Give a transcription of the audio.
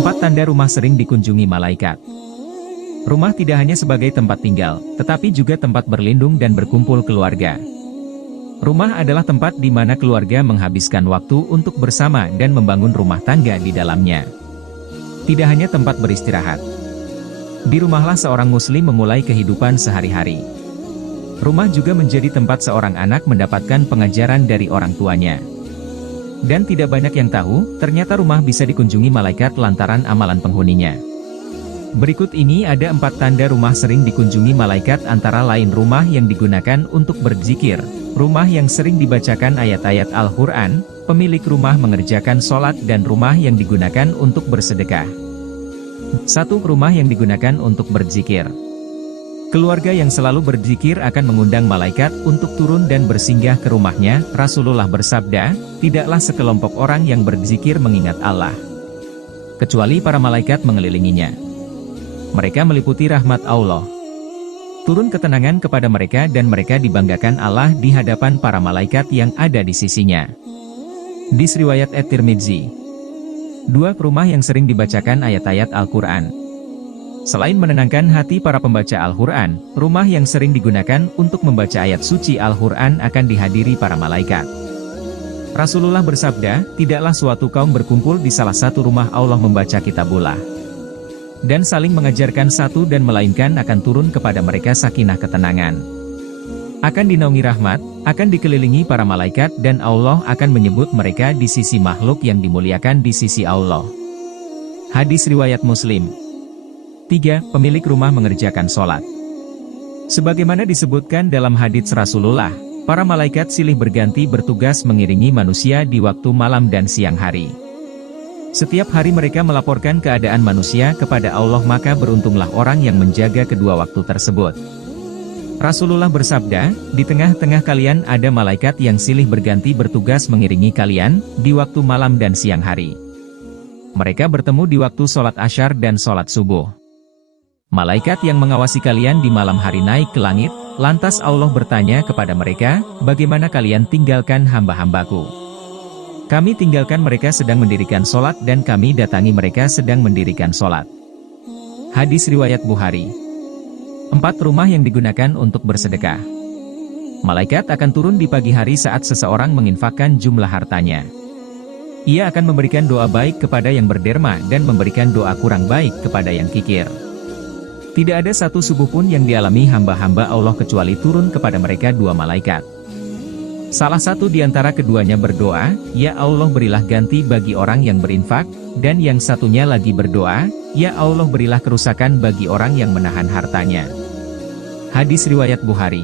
4 tanda rumah sering dikunjungi malaikat. Rumah tidak hanya sebagai tempat tinggal, tetapi juga tempat berlindung dan berkumpul keluarga. Rumah adalah tempat di mana keluarga menghabiskan waktu untuk bersama dan membangun rumah tangga di dalamnya. Tidak hanya tempat beristirahat. Di rumahlah seorang muslim memulai kehidupan sehari-hari. Rumah juga menjadi tempat seorang anak mendapatkan pengajaran dari orang tuanya. Dan tidak banyak yang tahu, ternyata rumah bisa dikunjungi malaikat lantaran amalan penghuninya. Berikut ini ada 4 tanda rumah sering dikunjungi malaikat, antara lain rumah yang digunakan untuk berzikir, rumah yang sering dibacakan ayat-ayat Al-Quran, pemilik rumah mengerjakan sholat dan rumah yang digunakan untuk bersedekah. 1. Rumah yang digunakan untuk berzikir. Keluarga yang selalu berzikir akan mengundang malaikat untuk turun dan bersinggah ke rumahnya. Rasulullah bersabda, tidaklah sekelompok orang yang berzikir mengingat Allah, kecuali para malaikat mengelilinginya. Mereka meliputi rahmat Allah. Turun ketenangan kepada mereka dan mereka dibanggakan Allah di hadapan para malaikat yang ada di sisinya. Hadis riwayat At-Tirmidzi. 2. Rumah yang sering dibacakan ayat-ayat Al-Quran. Selain menenangkan hati para pembaca Al-Quran, rumah yang sering digunakan untuk membaca ayat suci Al-Quran akan dihadiri para malaikat. Rasulullah bersabda, tidaklah suatu kaum berkumpul di salah satu rumah Allah membaca kitabullah dan saling mengajarkan satu dan melainkan akan turun kepada mereka sakinah ketenangan. Akan dinaungi rahmat, akan dikelilingi para malaikat dan Allah akan menyebut mereka di sisi makhluk yang dimuliakan di sisi Allah. Hadis riwayat Muslim. 3. Pemilik rumah mengerjakan sholat. Sebagaimana disebutkan dalam hadits Rasulullah, para malaikat silih berganti bertugas mengiringi manusia di waktu malam dan siang hari. Setiap hari mereka melaporkan keadaan manusia kepada Allah, maka beruntunglah orang yang menjaga kedua waktu tersebut. Rasulullah bersabda, di tengah-tengah kalian ada malaikat yang silih berganti bertugas mengiringi kalian di waktu malam dan siang hari. Mereka bertemu di waktu sholat asyar dan sholat subuh. Malaikat yang mengawasi kalian di malam hari naik ke langit, lantas Allah bertanya kepada mereka, bagaimana kalian tinggalkan hamba-hambaku? Kami tinggalkan mereka sedang mendirikan sholat dan kami datangi mereka sedang mendirikan sholat. Hadis riwayat Bukhari. 4. Rumah yang digunakan untuk bersedekah. Malaikat akan turun di pagi hari saat seseorang menginfakkan jumlah hartanya. Ia akan memberikan doa baik kepada yang berderma dan memberikan doa kurang baik kepada yang kikir. Tidak ada satu subuh pun yang dialami hamba-hamba Allah kecuali turun kepada mereka 2 malaikat. Salah satu di antara keduanya berdoa, ya Allah berilah ganti bagi orang yang berinfak, dan yang satunya lagi berdoa, ya Allah berilah kerusakan bagi orang yang menahan hartanya. Hadis riwayat Bukhari.